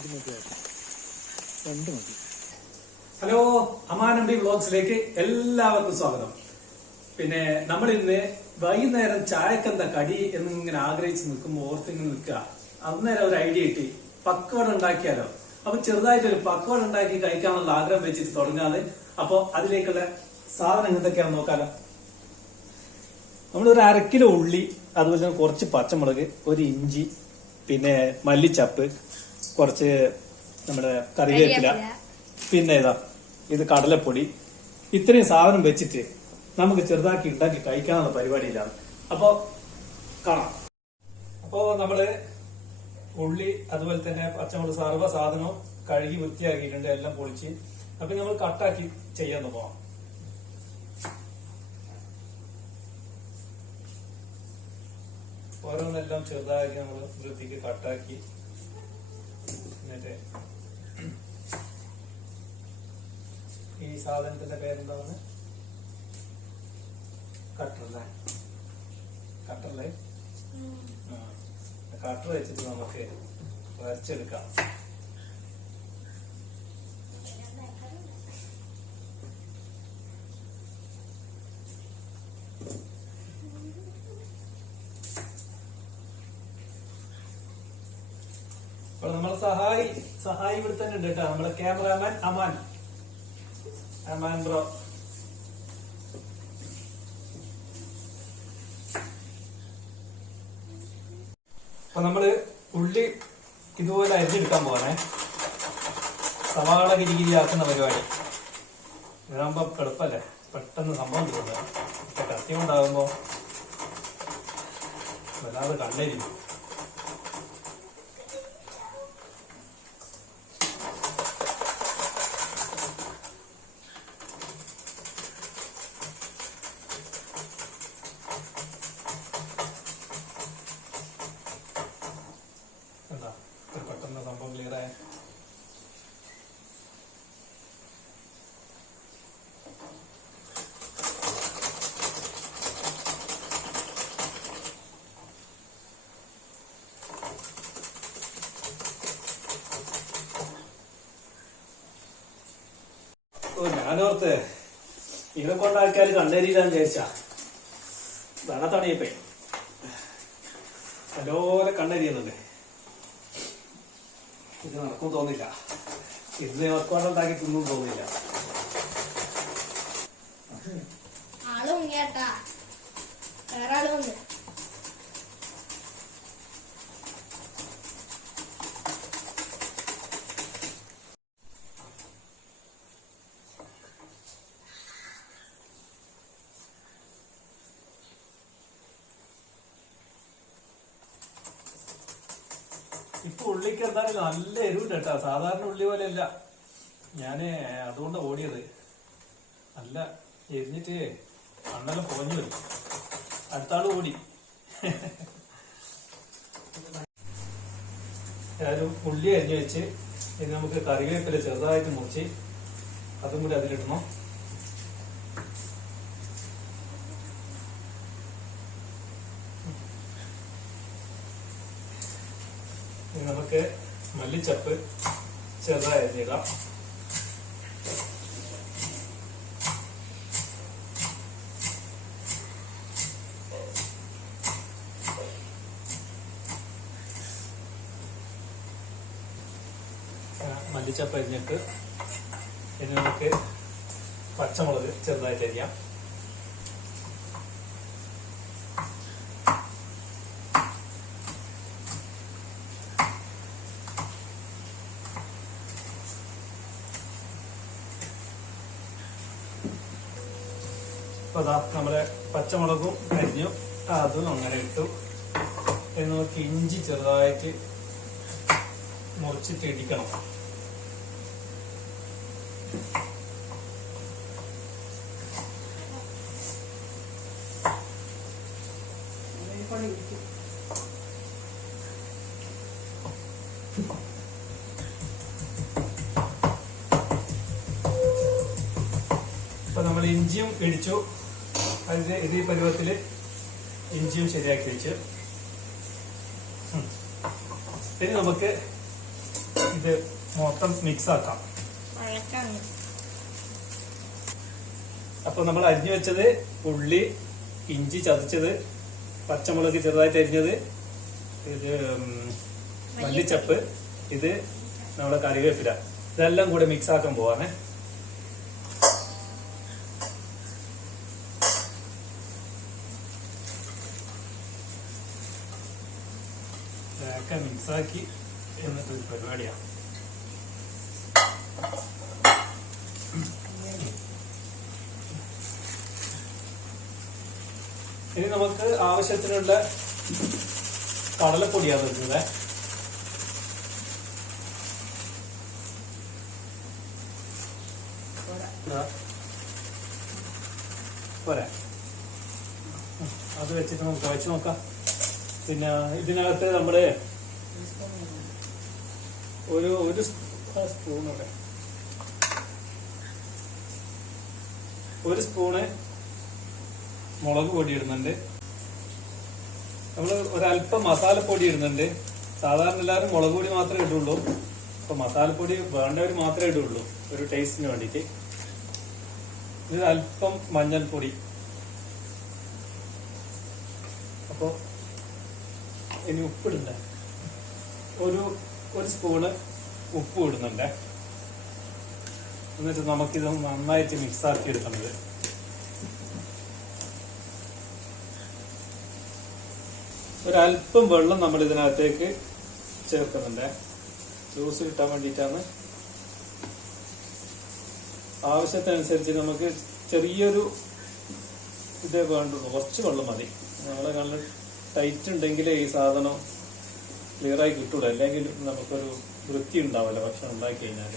രണ്ട് മതി. ഹലോ അമാനമ്പി വ്ളോഗ്സിലേക്ക് എല്ലാവർക്കും സ്വാഗതം. പിന്നെ നമ്മൾ ഇന്ന് വൈകുന്നേരം ചായക്കെന്താ കടി എന്നിങ്ങനെ ആഗ്രഹിച്ച് നിൽക്കുമ്പോൾ ഓർത്തിങ്ങനെ നിൽക്കുക. അന്നേരം ഒരു ഐഡിയ കിട്ടി. പക്കവട ഉണ്ടാക്കിയാലോ? അപ്പൊ ചെറുതായിട്ട് ഒരു പക്വട ഉണ്ടാക്കി കഴിക്കാനുള്ള ആഗ്രഹം വെച്ചിട്ട് തുടങ്ങാതെ അപ്പൊ അതിലേക്കുള്ള സാധനം എന്തൊക്കെയാണെന്ന് നോക്കാലോ. നമ്മളൊരു അരക്കിലോ കിലോ ഉള്ളി അതുപോലെ തന്നെ കുറച്ച് പച്ചമുളക് ഒരു ഇഞ്ചി പിന്നെ മല്ലിച്ചപ്പ് കുറച്ച് നമ്മുടെ കറിവേപ്പില പിന്നെ ഇതാ ഇത് കടലപ്പൊടി. ഇത്രയും സാധനം വെച്ചിട്ട് നമുക്ക് ചെറുതാക്കി ഉണ്ടാക്കി കഴിക്കാനുള്ള പരിപാടിയിലാണ്. അപ്പോ കാണാം. അപ്പോ നമ്മൾ ഉള്ളി അതുപോലെ തന്നെ പച്ചമുളക് സർവ സാധനവും കഴുകി വൃത്തിയാക്കിയിട്ടുണ്ട് എല്ലാം പൊളിച്ച്. അപ്പൊ നമ്മൾ കട്ടാക്കി ചെയ്യാൻ പോവാം ഓരോന്നെല്ലാം ചെറുതാക്കി നമ്മൾ വൃത്തിക്ക് കട്ടാക്കി എന്നിട്ട് ഈ സാധനത്തിന്റെ പേരെന്താണ്? കട്ടർ കട്ടറല്ലേ കട്ടർ വെച്ചിട്ട് നമുക്ക് വരച്ചെടുക്കാം. അപ്പോൾ നമ്മളെ സഹായി സഹായി ഇവിടെ തന്നെ ഉണ്ട് കേട്ടോ. നമ്മളെ ക്യാമറാമാൻ അമാൻ. അമാൻ ബ്രോ അപ്പൊ നമ്മൾ ഉള്ളി ഇതുപോലെ അരിഞ്ഞെടുക്കാൻ പോവാണേ. സവാള കിരികിരിയാക്കുന്ന പരിപാടി. ഇതാകുമ്പോ എളുപ്പല്ലേ? പെട്ടെന്ന് സംഭവം തീർന്നു. ഇപ്പൊ കത്തി കൊണ്ടാകുമ്പോ വല്ലാതെ കണ്ടിരിക്കും പെട്ടെന്ന് സംഭവം ക്ലിയർ ആയ ഞാനോർത്ത് ഇവ കൊണ്ടാക്കിയാൽ കണ്ടേരിയില്ലാന്ന് വിചാരിച്ചാ. വെള്ളത്തണിയപ്പേ നല്ലോലെ കണ്ണരിയുന്നുണ്ട് ഇത് നടക്കും തോന്നില്ല ഇന്ന് വർക്കൗട്ടുണ്ടാക്കി തിന്നും തോന്നില്ല ആൾ കേട്ടാ വേറെ ആൾ ഇപ്പൊ ഉള്ളിക്ക് എന്തായാലും നല്ല എരിവുണ്ട് കേട്ടോ. സാധാരണ ഉള്ളി പോലെ അല്ല ഞാൻ അതുകൊണ്ട് ഓടിയത്. നല്ല എരിഞ്ഞിട്ട് കണ്ണെല്ലാം പോഞ്ഞു വരും അടുത്ത ആൾ ഓടി. ഏതായാലും ഉള്ളി അരിഞ്ഞു വെച്ച് ഇനി നമുക്ക് കറിവേപ്പില ചെറുതായിട്ട് മുറിച്ച് അതും കൂടി അതിലിടണം ഇനി നമുക്ക് മല്ലിച്ചപ്പ് ചെറുതായി അരിഞ്ഞിടാം മല്ലിച്ചപ്പ് അരിഞ്ഞിട്ട് പിന്നെ നമുക്ക് പച്ചമുളക് ചെറുതായിട്ട് അരിയാം അപ്പൊ അതാ നമ്മുടെ പച്ചമുളകും അരിഞ്ഞു അതും അങ്ങനെ ഇട്ടു. ഇനി നമുക്ക് ഇഞ്ചി ചെറുതായിട്ട് മുറിച്ചിട്ട് ഇടിക്കണം. ഇപ്പൊ നമ്മൾ ഇഞ്ചിയും ഇടിച്ചു. അതിന്റെ ഇത് ഈ പരുവത്തിൽ ഇഞ്ചിയും ശരിയാക്കി വെച്ച്. പിന്നെ ഇനി നമുക്ക് ഇത് മൊത്തം മിക്സ് ആക്കാം. അപ്പൊ നമ്മൾ അരിഞ്ഞു വെച്ചത് ഉള്ളി ഇഞ്ചി ചതച്ചത് പച്ചമുളക് ചെറുതായിട്ട് അരിഞ്ഞത് ഇത് മല്ലിച്ചപ്പ്. ഇത് നമ്മുടെ കറിവേപ്പില. ഇതെല്ലാം കൂടെ മിക്സ് ആക്കാൻ പോവാണേ. ഇതൊക്കെ മിക്സാക്കി എന്നിട്ടൊരു പരിപാടിയാണ്. ഇനി നമുക്ക് ആവശ്യത്തിനുള്ള കടലപ്പൊടിയാണ് വരുന്നത് പോരാ. പോരെ. അത് വെച്ചിട്ട് നമുക്ക് കഴിച്ചു നോക്കാം. പിന്നെ ഇതിനകത്ത് നമ്മൾ ഒരു ഒരു സ്പൂൺ ഇവിടെ ഒരു സ്പൂണ് മുളക് പൊടി ഇടുന്നുണ്ട് നമ്മൾ ഒരല്പം മസാലപ്പൊടി ഇടുന്നുണ്ട്. സാധാരണ എല്ലാവരും മുളക് പൊടി മാത്രമേ ഇടുള്ളൂ. അപ്പൊ മസാലപ്പൊടി വേണ്ടവർ മാത്രമേ ഇടുള്ളൂ. ഒരു ടേസ്റ്റിന് വേണ്ടിയിട്ട്. ഇത് അല്പം മഞ്ഞൾപ്പൊടി. അപ്പോ ഇനി ഉപ്പിടണ്ട. ഒരു ഒരു സ്പൂണ് ഉപ്പ് ഇടുന്നുണ്ട്. എന്നിട്ട് നമുക്കിത് നന്നായിട്ട് മിക്സ് ആക്കി എടുക്കുന്നത്. ഒരല്പം വെള്ളം നമ്മൾ ഇതിനകത്തേക്ക് ചേർക്കുന്നുണ്ട്. ജ്യൂസ് കിട്ടാൻ വേണ്ടിയിട്ടാണ്. ആവശ്യത്തിനനുസരിച്ച് നമുക്ക് ചെറിയൊരു ഇതേ വേണ്ടുള്ളൂ. കുറച്ച് വെള്ളം മതി. നമ്മളെ നല്ല ടൈറ്റ് ഉണ്ടെങ്കിലേ ഈ സാധനം ക്ലിയർ ആയി കിട്ടൂല. അല്ലെങ്കിൽ നമുക്കൊരു വൃത്തി ഉണ്ടാവില്ല ഭക്ഷണം ഉണ്ടാക്കി കഴിഞ്ഞാൽ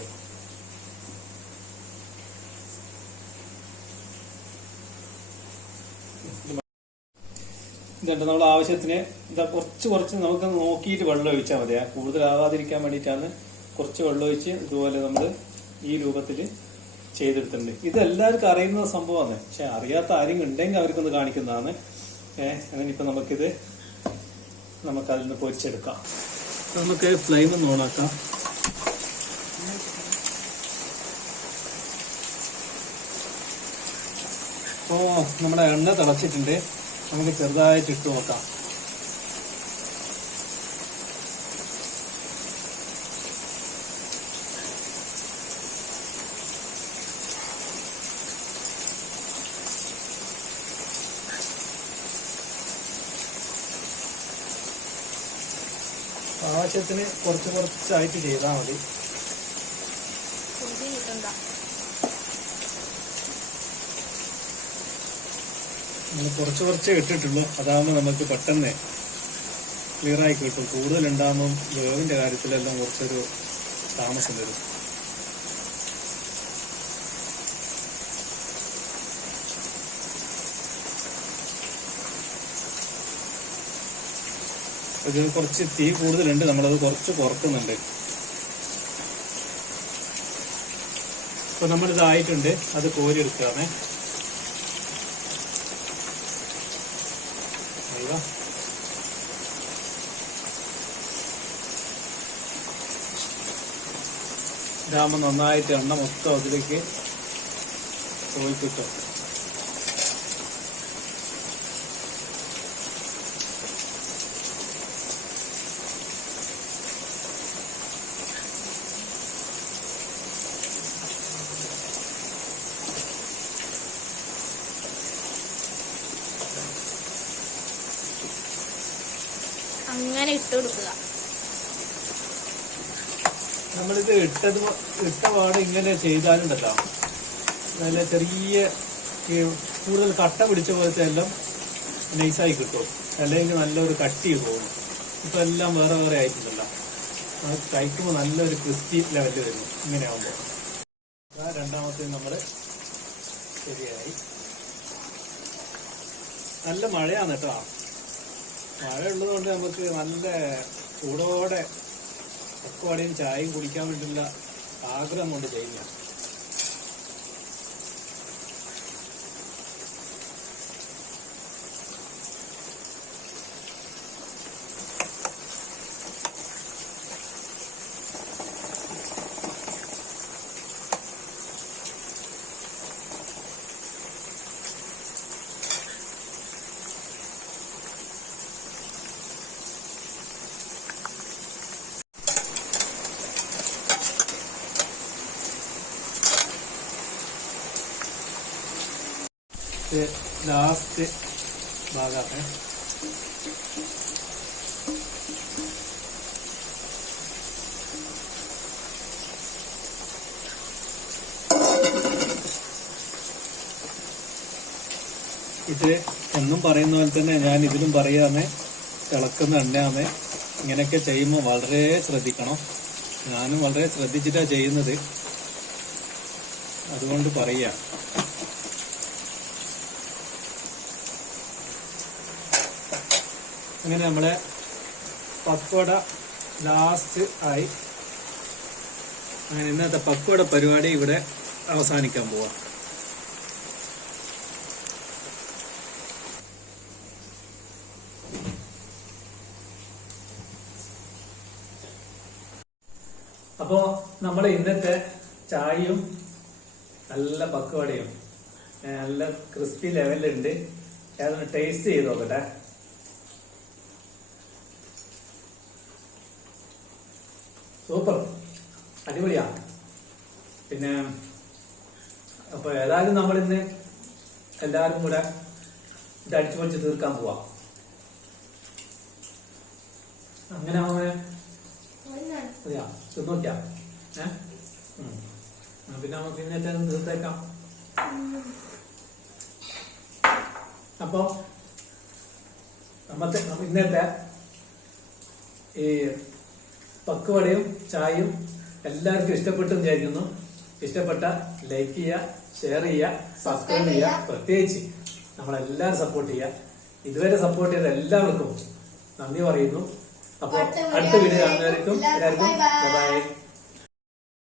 ഇതുണ്ട്. നമ്മൾ ആവശ്യത്തിന് ഇതാ കുറച്ച് കുറച്ച് നമുക്ക് നോക്കിയിട്ട് വെള്ളം ഒഴിച്ചാൽ മതി. കൂടുതലാവാതിരിക്കാൻ വേണ്ടിയിട്ടാണ് കുറച്ച് വെള്ളം ഒഴിച്ച് ഇതുപോലെ നമ്മൾ ഈ രൂപത്തിൽ ചെയ്തെടുത്തിട്ടുണ്ട്. ഇത് എല്ലാവർക്കും അറിയുന്ന സംഭവമാണ്. പക്ഷെ അറിയാത്ത ആരെങ്കിലും ഉണ്ടെങ്കിൽ അവർക്കൊന്ന് കാണിക്കുന്നതാണ്. ഏഹ് അങ്ങനെ ഇപ്പൊ നമുക്കിത് നമുക്ക് അതിൽ നിന്ന് പൊരിച്ചെടുക്കാം. നമുക്ക് ഫ്ലെയിം ഒന്ന് ഓണാക്കാം അപ്പോ നമ്മുടെ എണ്ണ തിളച്ചിട്ടുണ്ട്. നമുക്ക് ചെറുതായിട്ട് ഇട്ട് നോക്കാം. ആവശ്യത്തിന് കുറച്ച് കുറച്ചായിട്ട് ചെയ്താൽ മതി. കുറച്ച് കുറച്ച് ഇട്ടിട്ടുള്ളൂ. അതാകുമ്പോൾ നമുക്ക് പെട്ടെന്ന് ക്ലിയർ ആയി കിട്ടും. കൂടുതൽ ഉണ്ടാകുമ്പം വേവിന്റെ കാര്യത്തിലെല്ലാം കുറച്ചൊരു താമസം വരും. ഇത് കുറച്ച് തീ കൂടുതലുണ്ട്. നമ്മളത് കുറച്ച് കുറക്കുന്നുണ്ട്. അപ്പൊ നമ്മളിതായിട്ടുണ്ട് അത് കോരിയെടുക്കാമേ. അയ്യോ. ഇതാകുമ്പോൾ നന്നായിട്ട് എണ്ണ മൊത്തം അതിലേക്ക് പോയി അങ്ങനെ ഇട്ട് കൊടുക്കുക. നമ്മളിത് ഇട്ടത് ഇട്ട പാട് ഇങ്ങനെ ചെയ്താലുണ്ടല്ലോ. നല്ല ചെറിയ കൂടുതൽ കട്ട പിടിച്ച പോലത്തെ എല്ലാം നൈസായി കിട്ടും. അല്ലെങ്കിൽ നല്ലൊരു കട്ടി പോകും. ഇപ്പൊ എല്ലാം വേറെ വേറെ ആയിട്ടുണ്ടല്ലോ. അത് കഴിക്കുമ്പോൾ നല്ലൊരു ക്രിസ്പി ലെവലിൽ വരുന്നു. ഇങ്ങനെ ആവുമ്പോൾ അതാ രണ്ടാമത്തെ നമ്മൾ ശരിയായി. നല്ല മഴയാണ് കേട്ടോ. മഴ നമുക്ക് നല്ല ചൂടോടെ പക്വാടിയും ചായയും കുടിക്കാൻ പറ്റില്ല. ആഗ്രഹം കൊണ്ട് ചെയ്യുക ഇത് ലാസ്റ്റ് ഭാഗമാണ് ഇത് എന്നും പറയുന്ന പോലെ തന്നെ ഞാൻ ഇതിലും പറയാമേ തിളക്കുന്ന എണ്ണയാമേ ഇങ്ങനെയൊക്കെ ചെയ്യുമ്പോൾ വളരെ ശ്രദ്ധിക്കണം. ഞാനും വളരെ ശ്രദ്ധിച്ചിട്ടാണ് ചെയ്യുന്നത്. അതുകൊണ്ട് പറയുക. അങ്ങനെ നമ്മളെ പക്കോട ലാസ്റ്റ് ആയി. അങ്ങനെ ഇന്നത്തെ പക്കോട പരിപാടി ഇവിടെ അവസാനിക്കാൻ പോവാം. അപ്പോ നമ്മളെ ഇന്നത്തെ ചായയും നല്ല പക്വടയും നല്ല ക്രിസ്പി ലെവലുണ്ട് അതൊന്ന് ടേസ്റ്റ് ചെയ്ത് നോക്കട്ടെ. അടിപൊളിയാ പിന്നെ അപ്പൊ ഏതായാലും നമ്മൾ ഇന്ന് എല്ലാവരും കൂടെ ഇത് അടിച്ചു പൊളിച്ച് തീർക്കാൻ പോവാ. അങ്ങനെ അവനെ തിന്നോക്കിയാ ഏ. പിന്നെ നമുക്ക് ഇന്ന് ഒന്ന് തീർത്തേക്കാം. അപ്പൊ നമ്മത്തെ നമ്മ- ഇന്നത്തെ ഈ പക്കുവടയും ചായയും എല്ലാവർക്കും ഇഷ്ടപ്പെട്ടു വിചാരിക്കുന്നു. ഇഷ്ടപ്പെട്ട ലൈക്ക് ചെയ്യുക ഷെയർ ചെയ്യുക സബ്സ്ക്രൈബ് ചെയ്യുക. പ്രത്യേകിച്ച് നമ്മളെല്ലാവരും സപ്പോർട്ട് ചെയ്യുക. ഇതുവരെ സപ്പോർട്ട് ചെയ്ത എല്ലാവർക്കും നന്ദി പറയുന്നു. അപ്പോൾ അടുത്ത വീഡിയോ കാണുന്നവർക്കും എല്ലാവർക്കും. ബൈ